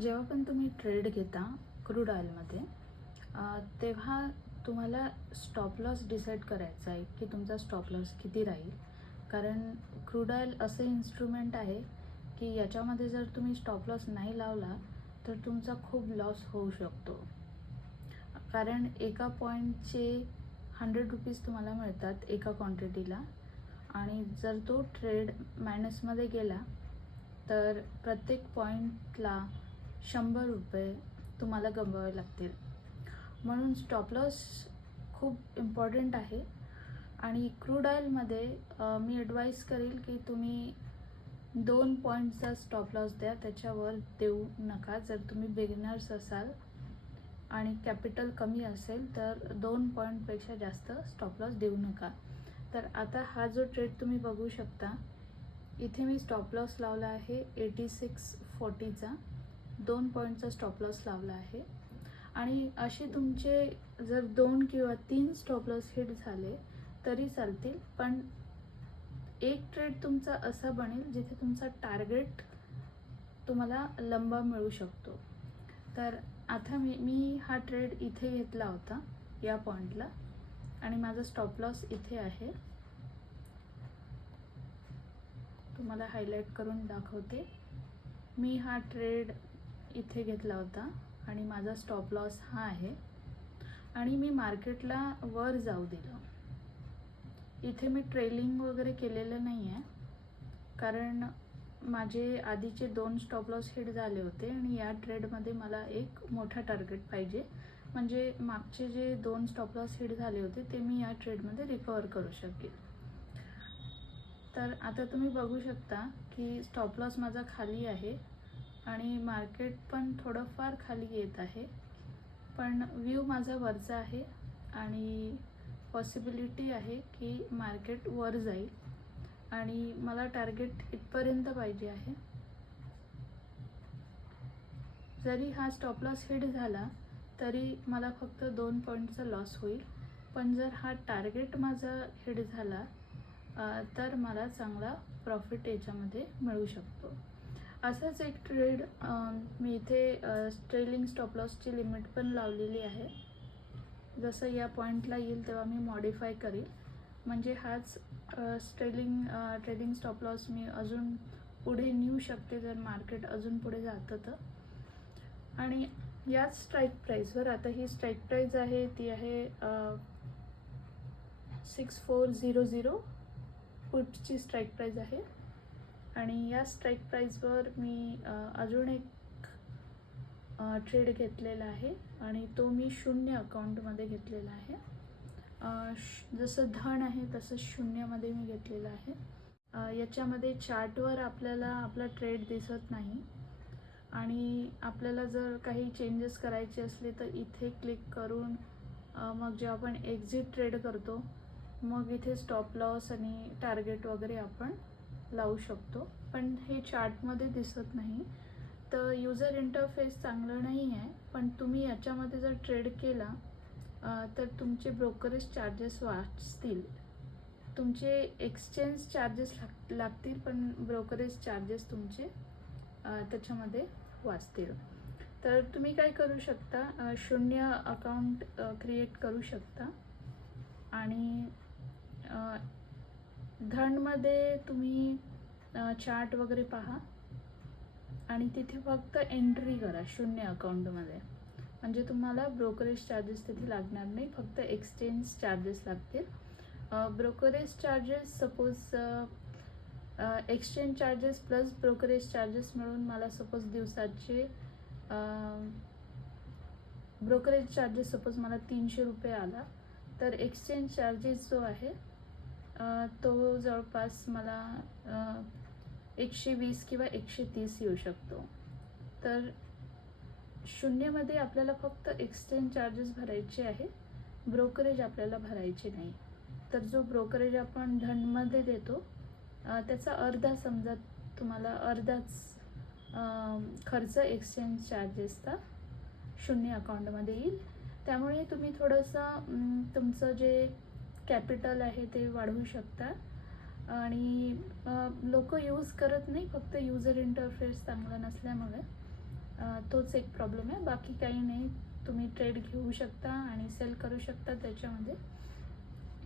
जेव्हा पण तुम्ही ट्रेड घेता क्रूड ऑइलमध्ये तेव्हा तुम्हाला स्टॉप लॉस डिसाईड करायचा आहे की तुमचा स्टॉप लॉस किती राहील. कारण क्रूड ऑइल असे इन्स्ट्रुमेंट आहे की याच्यामध्ये जर तुम्ही स्टॉप लॉस नाही लावला तर तुमचा खूप लॉस होऊ शकतो. कारण एका पॉईंटचे हंड्रेड रुपीज तुम्हाला मिळतात एका क्वांटिटीला आणि जर तो ट्रेड मायनसमध्ये गेला तर प्रत्येक पॉईंटला शंभर रुपये तुम्हाला गमवावे लागतील. म्हणून स्टॉप लॉस खूप इम्पॉर्टंट आहे. आणि क्रूड ऑइलमध्ये मी ॲडवाईस करेल की तुम्ही दोन पॉईंटचा स्टॉप लॉस द्या. त्याच्यावर देऊ नका. जर तुम्ही बिगिनर्स असाल आणि कॅपिटल कमी असेल तर दोन पॉईंटपेक्षा जास्त स्टॉप लॉस देऊ नका. तर आता हा जो ट्रेड तुम्ही बघू शकता इथे मी स्टॉप लॉस लावला आहे एटी सिक्स फोर्टीचा दोन पॉईंटचा स्टॉप लॉस लावला आहे. आणि असे तुमचे जर दोन किंवा तीन स्टॉप लॉस हिट झाले तरी चालतील. पण एक ट्रेड तुमचा असा बनेल जिथे तुमचा टार्गेट तुम्हाला लंबा मिळू शकतो. तर आता मी मी हा ट्रेड इथे घेतला होता या पॉईंटला आणि माझा स्टॉप लॉस इथे आहे. तुम्हाला हायलाईट करून दाखवते. मी हा ट्रेड इथे घेतला होता आणि माझा स्टॉप लॉस हा आहे. आणि मी मार्केटला वर जाऊ दिलं. इथे मी ट्रेलिंग वगैरे केलेलं नाही आहे कारण माझे आधीचे दोन स्टॉप लॉस हिट झाले होते आणि या ट्रेडमध्ये मला एक मोठा टार्गेट पाहिजे. म्हणजे मागचे जे दोन स्टॉप लॉस हिट झाले होते ते मी या ट्रेडमध्ये रिकवर करू शकेल. तर आता तुम्ही बघू शकता की स्टॉप लॉस माझा खाली आहे. आणि मार्केट पण थोडंफार खाली येत आहे. पण व्ह्यू माझा वरचा आहे आणि पॉसिबिलिटी आहे की मार्केट वर जाईल. आणि मला टार्गेट इथपर्यंत पाहिजे आहे. जरी हा स्टॉप लॉस हिट झाला तरी मला फक्त दोन पॉईंटचा लॉस होईल. पण जर हा टार्गेट माझा हिट झाला तर मला चांगला प्रॉफिट याच्यामध्ये मिळू शकतो. असंच एक ट्रेड मी इथे ट्रेलिंग स्टॉपलॉसची लिमिट पण लावलेली आहे. जसं या पॉईंटला येईल तेव्हा मी मॉडिफाय करेल. म्हणजे हाच स्ट्रेलिंग ट्रेडिंग स्टॉपलॉस मी अजून पुढे नेऊ शकते जर मार्केट अजून पुढे जातं तर. आणि याच स्ट्राईक प्राईजवर आता ही स्ट्राईक प्राईज आहे ती आहे सिक्स फोर झिरो झिरो पुटची स्ट्राईक प्राईज आहे. आणि या स्ट्राईक प्राईजवर मी अजून एक ट्रेड घेतलेला आहे आणि तो मी शून्य अकाउंटमध्ये घेतलेला आहे. श- जसं धन आहे तसं शून्यमध्ये मी घेतलेलं आहे. याच्यामध्ये चार्टवर आपल्याला आपला ट्रेड दिसत नाही. आणि आपल्याला जर काही चेंजेस करायचे असले तर इथे क्लिक करून मग जेव्हा आपण एक्झिट ट्रेड करतो मग इथे स्टॉप लॉस आणि टार्गेट वगैरे आपण लावू शकतो. पण हे चार्टमध्ये दिसत नाही. तर युजर इंटरफेस चांगलं नाही आहे पण तुम्ही याच्यामध्ये जर ट्रेड केला तर तुमचे ब्रोकरेज चार्जेस वाचतील. तुमचे एक्सचेंज चार्जेस लाग लागतील पण ब्रोकरेज चार्जेस तुमचे त्याच्यामध्ये वाचतील. तर तुम्ही काय करू शकता शून्य अकाउंट क्रिएट करू शकता. आणि घनमध्ये तुम्ही चार्ट वगैरे पहा. आणि तिथे फक्त एंट्री करा शून्य अकाउंटमध्ये. म्हणजे तुम्हाला ब्रोकरेज चार्जेस तिथे लागणार नाही फक्त एक्सचेंज चार्जेस लागतील. Brokerage charges suppose exchange charges plus brokerage charges मिळून मला सपोज दिवसाचे ब्रोकरेज चार्जेस सपोज मला तीनशे रुपये आला तर एक्सचेंज चार्जेस जो आहे तो जवळपास मला एकशे वीस किंवा एकशे तीस येऊ शकतो. तर शून्यमध्ये आपल्याला फक्त एक्सचेंज चार्जेस भरायचे आहे ब्रोकरेज आपल्याला भरायचे नाही. तर जो ब्रोकरेज आपण धनमध्ये देतो त्याचा अर्धा समजा तुम्हाला अर्धाच खर्च एक्सचेंज चार्जेसचा शून्य अकाउंटमध्ये येईल. त्यामुळे तुम्ही थोडंसं तुमचं जे कॅपिटल आहे ते वाढवू शकता आणि लोक यूज करत नाही फक्त युजर इंटरफेस चांगला नसल्यामुळे. तोच एक प्रॉब्लेम आहे. बाकी काही नाही. तुम्ही ट्रेड घेऊ शकता आणि सेल करू शकता त्याच्यामध्ये.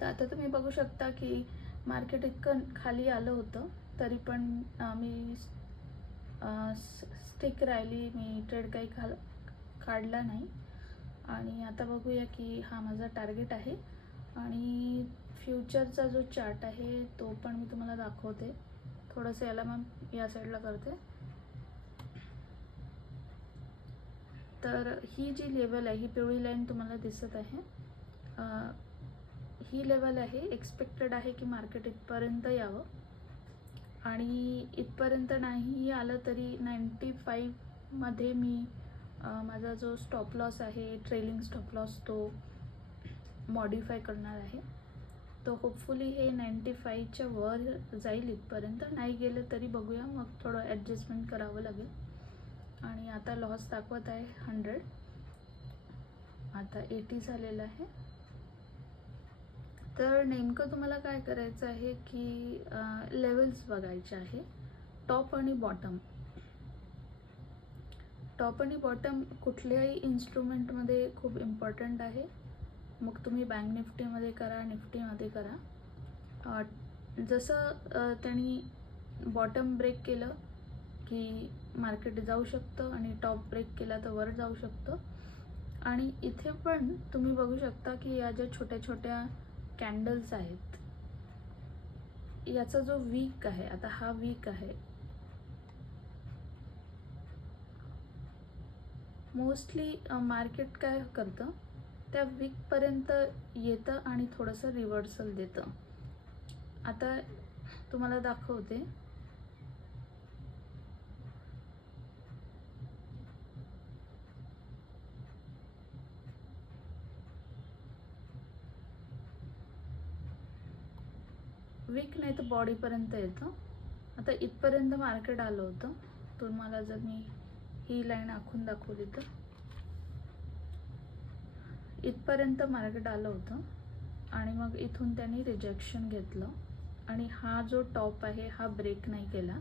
तर आता तुम्ही बघू शकता की मार्केट इतकं खाली आलं होतं तरी पण मी स्टिक राहिली. मी ट्रेड काही खाल काढला नाही. आणि आता बघूया की हा माझा टार्गेट आहे. आणि फ्युचरचा जो चार्ट आहे तो पण मी तुम्हाला दाखवते. थोडंसं याला मग या साईडला करते. तर ही जी लेवल आहे ही पिवळी लाईन तुम्हाला दिसत आहे. ही लेवल आहे एक्सपेक्टेड आहे की मार्केट इथपर्यंत यावं. आणि इथपर्यंत नाही आलं तरी नाईंटी फाईव्हमध्ये मी माझा जो स्टॉप लॉस आहे ट्रेलिंग स्टॉप लॉस तो मॉडिफाय करणार आहे. तर होपफुली हे नाईंटी फाईव्हच्या वर जाईल इथपर्यंत. नाही गेलं तरी बघूया. मग थोडं ॲडजस्टमेंट करावं लागेल. आणि आता लॉस दाखवत आहे हंड्रेड आता एटी झालेलं आहे. तर नेमकं तुम्हाला काय करायचं आहे की लेवल्स बघायचे आहे. टॉप आणि बॉटम टॉप आणि बॉटम कुठल्याही इन्स्ट्रुमेंटमध्ये खूप इम्पॉर्टंट आहे. मग तुम्ही बँक निफ्टीमध्ये करा निफ्टीमध्ये करा. जसं त्यांनी बॉटम ब्रेक केलं की मार्केट जाऊ शकतं आणि टॉप ब्रेक केला तर वर जाऊ शकतं. आणि इथे पण तुम्ही बघू शकता की या ज्या छोट्या छोट्या कॅन्डल्स आहेत याचा जो वीक आहे आता हा वीक आहे मोस्टली मार्केट काय करतं? त्या वीकपर्यंत येतं आणि थोडंसं रिव्हर्सल देतं. आता तुम्हाला दाखवते. वीक नाही तर बॉडीपर्यंत येतं. आता इथपर्यंत मार्केट आलं होतं. तुम्हाला जर मी ही लाईन आखून दाखवली तर. इथपर्यंत मार्केट आलं होतं. आणि मग इथून त्यांनी रिजेक्शन घेतलं. आणि हा जो टॉप आहे हा ब्रेक नाही केला.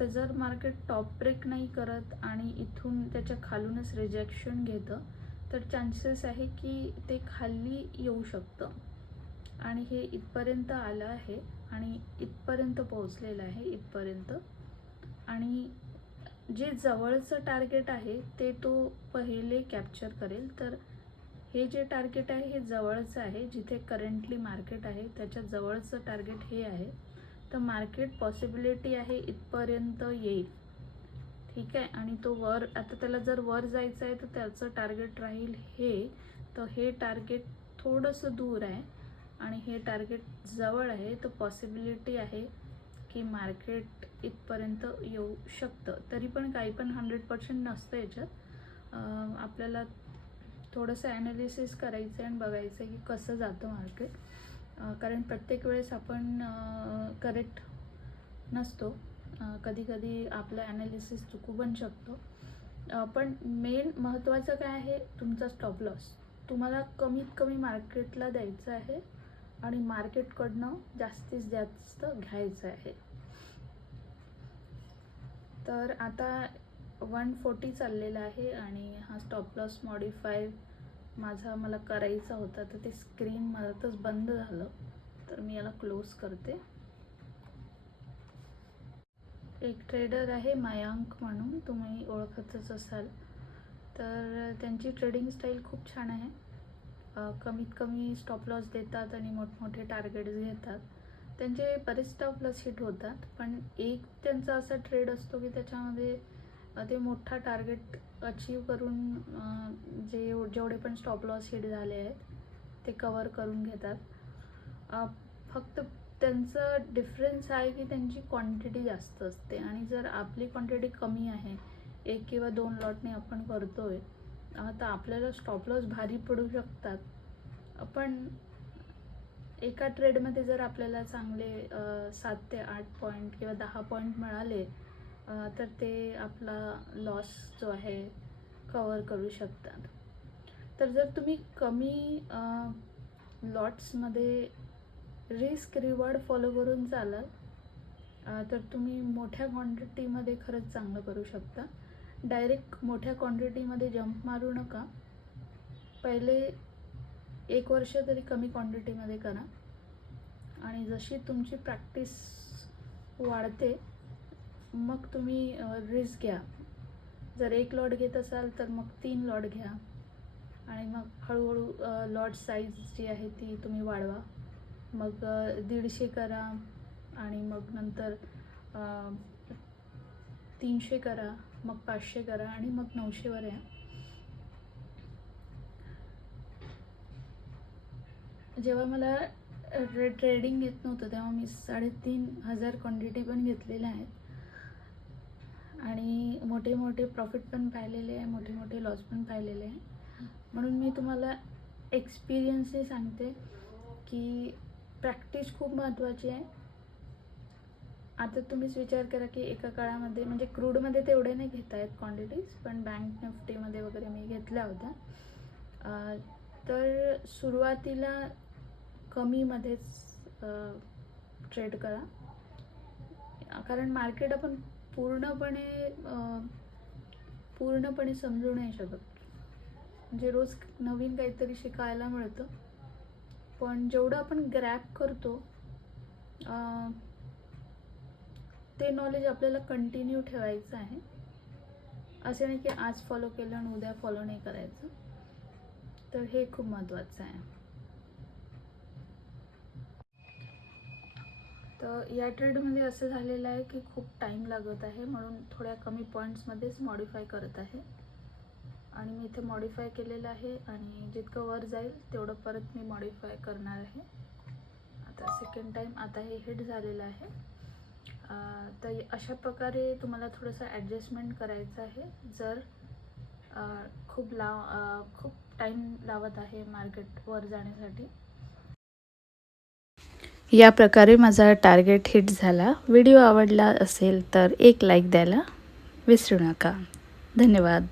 तर जर मार्केट टॉप ब्रेक नाही करत आणि इथून त्याच्या खालूनच रिजेक्शन घेतं तर चान्सेस आहे की ते खाली येऊ शकतं. आणि हे इथपर्यंत आलं आहे. आणि इथपर्यंत पोहोचलेलं आहे इथपर्यंत. आणि जे जवळचं टार्गेट आहे ते तो पहिले कॅप्चर करेल. तर हे जे टार्गेट आहे हे जवळचं आहे जिथे करंटली मार्केट आहे त्याच्या जवळचं टार्गेट हे आहे. तर मार्केट पॉसिबिलिटी आहे इथपर्यंत येईल. ठीक आहे? आणि तो वर आता त्याला जर वर जायचं आहे तर त्याचं टार्गेट राहील हे. तर हे टार्गेट थोडंसं दूर आहे. आणि हे टार्गेट जवळ आहे तर पॉसिबिलिटी आहे की मार्केट इथपर्यंत येऊ शकतं. तरी पण काही पण हंड्रेड पर्सेंट नसतं याच्यात. आपल्याला थोडंसं ॲनालिसिस करायचं आहे आणि बघायचं आहे की कसं जातं मार्केट कारण प्रत्येक वेळेस आपण करेक्ट नसतो. कधी कधी आपलं ॲनालिसिस चुकू पण शकतो. पण मेन महत्त्वाचं काय आहे? तुमचा स्टॉप लॉस तुम्हाला कमीत कमी मार्केटला द्यायचं आहे आणि मार्केटकडनं जास्तीत जास्त घ्यायचं आहे. तर आता वन फोर्टी चाललेला आहे आणि हा स्टॉप लॉस मॉडीफाय माझा मला करायचा होता तर ते स्क्रीन मधातच बंद झालं. तर मी याला क्लोज करते. एक ट्रेडर आहे मायांक म्हणून तुम्ही ओळखतच असाल. तर त्यांची ट्रेडिंग स्टाईल खूप छान आहे. कमीत कमी स्टॉप लॉस देतात आणि मोठमोठे टार्गेट्स घेतात. त्यांचे बरेच स्टॉप लॉस हिट होतात पण एक त्यांचा असा ट्रेड असतो की त्याच्यामध्ये ते मोठा टार्गेट अचीव करून जे जेवढे पण स्टॉप लॉस हिट झाले आहेत ते कवर करून घेतात. फक्त त्यांचं डिफरन्स आहे की त्यांची क्वांटिटी जास्त असते. आणि जर आपली क्वांटिटी कमी आहे एक किंवा दोन लॉटने आपण करतो आहे तर आपल्याला स्टॉप लॉस भारी पडू शकतात. पण एका ट्रेडमध्ये जर आपल्याला चांगले सात ते आठ पॉईंट किंवा दहा पॉईंट मिळाले तर ते आपला लॉस जो आहे कवर करू शकतात. तर जर तुम्ही कमी लॉट्समध्ये रिस्क रिवॉर्ड फॉलो करून चालाल तर तुम्ही मोठ्या क्वांटिटीमध्ये खरंच चांगलं करू शकता. डायरेक्ट मोठ्या क्वांटिटीमध्ये जंप मारू नका. पहिले एक वर्ष तरी कमी क्वांटिटीमध्ये करा. आणि जशी तुमची प्रॅक्टिस वाढते मग तुम्ही रिस्क घ्या. जर एक लॉट घेत असाल तर मग तीन लॉट घ्या. आणि मग हळूहळू लॉट साईज जी आहे ती तुम्ही वाढवा. मग दीडशे करा आणि मग नंतर तीनशे करा मग पाचशे करा आणि मग नऊशेवर या. जेव्हा मला ट्रेडिंग घेत नव्हतं तेव्हा मी साडेतीन हजार क्वांटिटी पण घेतलेल्या आहेत. आणि मोठे मोठे प्रॉफिट पण पाहिलेले आहे मोठे मोठे लॉस पण पाहिलेले आहे. म्हणून मी तुम्हाला एक्सपिरियन्सने सांगते की प्रॅक्टिस खूप महत्त्वाची आहे. आता तुम्हीच विचार करा की एका काळामध्ये म्हणजे क्रूडमध्ये तेवढे नाही घेता येत क्वांटिटीज पण बँक निफ्टीमध्ये वगैरे मी घेतल्या होत्या. तर सुरुवातीला कमीमध्येच ट्रेड करा. कारण मार्केट आपण पूर्णपणे पूर्णपणे समजू नाही शकत. म्हणजे रोज नवीन काहीतरी शिकायला मिळतं. पण जेवढं आपण ग्रॅप करतो ते नॉलेज आपल्याला कंटिन्यू ठेवायचं आहे. असे नाही की आज फॉलो केलं आणि उद्या फॉलो नाही करायचं. तर हे खूप महत्त्वाचं आहे. तर या ट्रेडमध्ये असं झालेलं आहे की खूप टाईम लागत आहे म्हणून थोड्या कमी पॉईंट्समध्येच मॉडिफाय करत आहे. आणि मी इथे मॉडिफाय केलेलं आहे आणि जितकं वर जाईल तेवढं परत मी मॉडिफाय करणार आहे. आता सेकंड टाईम आता हे हिट झालेलं आहे. तर अशा प्रकारे तुम्हाला थोडंसं ॲडजस्टमेंट करायचं आहे. जर खूप लाव खूप टाईम लावत आहे मार्केट वर जाण्यासाठी या प्रकारे माझा टार्गेट हिट झाला. व्हिडिओ आवडला असेल तर एक लाईक द्यायला विसरू नका. धन्यवाद.